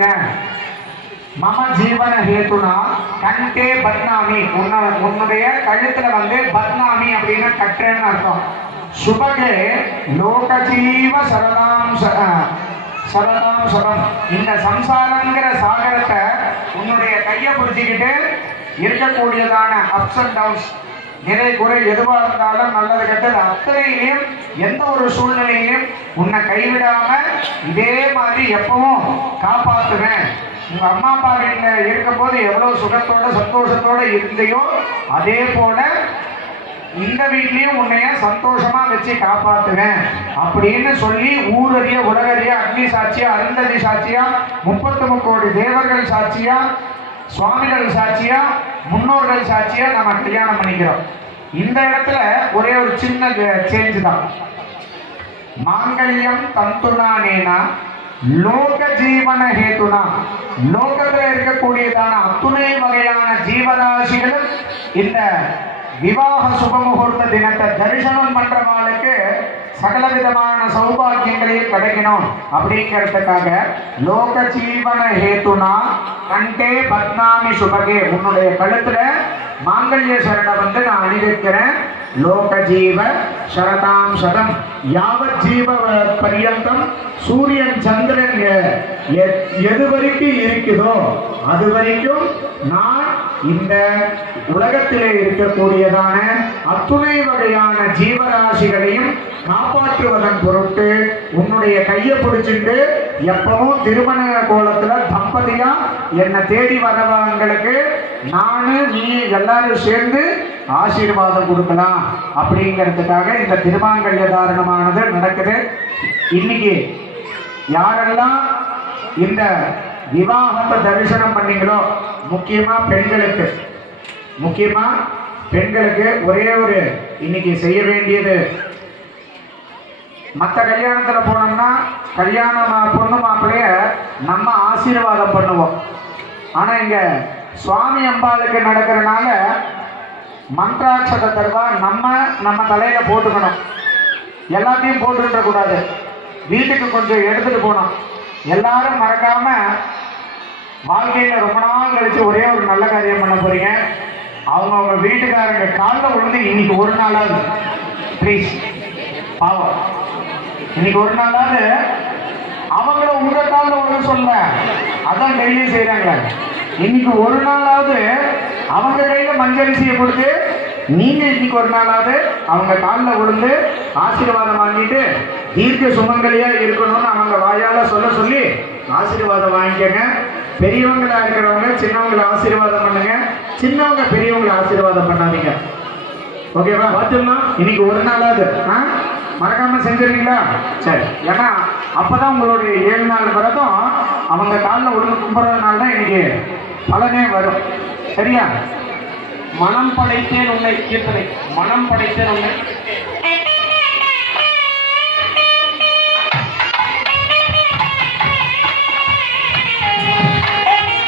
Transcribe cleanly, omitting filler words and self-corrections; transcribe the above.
அப்படிங்கிற மம ஜீவன ஹேத்துனா கண்டே பத்னாமி, உன்னுடைய கழுத்துல பத்னாமி அப்படின்னா கட்டுறேன்னு அர்த்தம். சுபகே லோகஜீவ சரதாம் சரதாம் சரம், இந்த சம்சாரங்கிற சாகரத்தை உன்னுடைய கையை பிடிச்சிக்கிட்டு இருக்கக்கூடியதான அப்ஸ் அண்ட் டவுன்ஸ், நிறை குறை எதுவாக இருந்தாலும் நல்லது கெட்டது அத்தனையிலையும் எந்த ஒரு சூழ்நிலையிலும் உன்னை கைவிடாம இதே மாதிரி எப்பவும் காப்பாற்றுவேன். உங்க அம்மா அப்பா வீட்டில் இருக்கும்போது எவ்வளவு சுகத்தோட சந்தோஷத்தோட இருந்தையோ அதே போல இந்த வீட்லயும் உன்னைய சந்தோஷமா வச்சு காப்பாத்துவேன் அப்படின்னு சொல்லி ஊரறிய உலகறிய அக்னி சாட்சியா, அருந்ததி சாட்சியா, 33 கோடி தேவர்கள் சாட்சியா, சுவாமிகள் சாட்சியா, முன்னோர்கள் சாட்சியா நம்ம கல்யாணம் பண்ணிக்கிறோம். இந்த இடத்துல ஒரே ஒரு சின்ன சேஞ்ச் தான். மாங்கல்யம் தந்துனானேனா லோக ஜீவன ஹேத்துனா, லோகத்துல இருக்கக்கூடியதான அத்துணை வகையான ஜீவராசிகளும் இந்த விவாக சுபமுகூர்த்த தினத்தை தரிசனம் பண்றவாளுக்கு சகல விதமான சௌபாகியங்களையும் கிடைக்கணும் அப்படிங்கிறதுக்காக லோக ஜீவன ஹேத்துனா கண்டே பத்னாமி சுபகே, உன்னுடைய கழுத்துல மாங்கல்ய சரணை நான் அணிவிக்கிறேன். லோக ஜீவ சரதாம் சதம், யாவத் ஜீவ பரியந்தம் சூரியன் சந்திரன் எது வரைக்கும் இருக்குதோ அது வரைக்கும் நான் இந்த உலகத்திலே இருக்கக்கூடியதான அத்துணை வகையான ஜீவராசிகளையும் காப்பாற்றுவதன் பொருட்டு உன்னுடைய கையை பிடிச்சிட்டு எப்பவும் திருமண கோலத்துல தம்பதியா என்னை தேடி வரவங்களுக்கு நானு நீ எல்லாரும் சேர்ந்து ஆசீர்வாதம் கொடுக்கலாம் அப்படிங்கிறதுக்காக இந்த திருமாங்கல்ய தாரணமானது நடக்குது. இன்னைக்கு யாரெல்லாம் இந்த விவாகத்தை தரிசனம் பண்ணீங்களோ, முக்கியமா பெண்களுக்கு ஒரே ஒரு இன்னைக்கு செய்ய வேண்டியது, மற்ற கல்யாணத்துல போனோம்னா பொண்ணு மாப்பிள்ளைய நம்ம ஆசீர்வாதம் பண்ணுவோம். ஆனா இங்க சுவாமி அம்பாளுக்கு நடக்கிறனால மந்திராட்சத தருவா நம்ம தலையில போட்டுக்கணும். எல்லாத்தையும் போட்டுக்கிட்ட கூடாது, வீட்டுக்கு கொஞ்சம் எடுத்துட்டு போனோம். எல்லாரும் மறக்காம வாழ்க்கையில ரொம்ப நாள் கழிச்சு ஒரே ஒரு நல்ல காரியம் பண்ண போறீங்க. அவங்க வீட்டுக்காரங்க காலில் விழுந்து இன்னைக்கு ஒரு நாளாவது ப்ளீஸ், பாவம் இன்னைக்கு ஒரு நாளாவது அவங்கள உங்க காலில் விழுந்து சொல்ல, அதான் டெய்லி செய்யறாங்க. இன்னைக்கு ஒரு நாளாவது அவங்க கையில மஞ்சரிசியை கொடுத்து நீங்க இன்னைக்கு ஒரு நாளாவது அவங்க காலில் விழுந்து ஆசீர்வாதம் வாங்கிட்டு தீர்க்க சுமங்கலியா இருக்கணும்னு அவங்க வாயால சொல்லி ஆசீர்வாதம் வாங்கிக்கங்க. பெரியவங்களா இருக்கிறவங்க சின்னவங்களை ஆசீர்வாதம் பண்ணுங்க, சின்னவங்க பெரியவங்களை ஆசீர்வாதம் பண்ணாதீங்க. ஓகேவா? பார்த்துமா இன்னைக்கு ஒரு நாளாவது மறக்காம செஞ்சிருக்கீங்களா? சரி, ஏன்னா அப்பதான் உங்களுடைய 7 நாள் விரதம் அவங்க காலில் விழுந்து கும்பிட்றதுனால தான் இன்னைக்கு பலனே வரும். சரியா? மனம் படைத்தேன் உன்னை கீர்த்தனை, மனம் படைத்தேன் உன்னை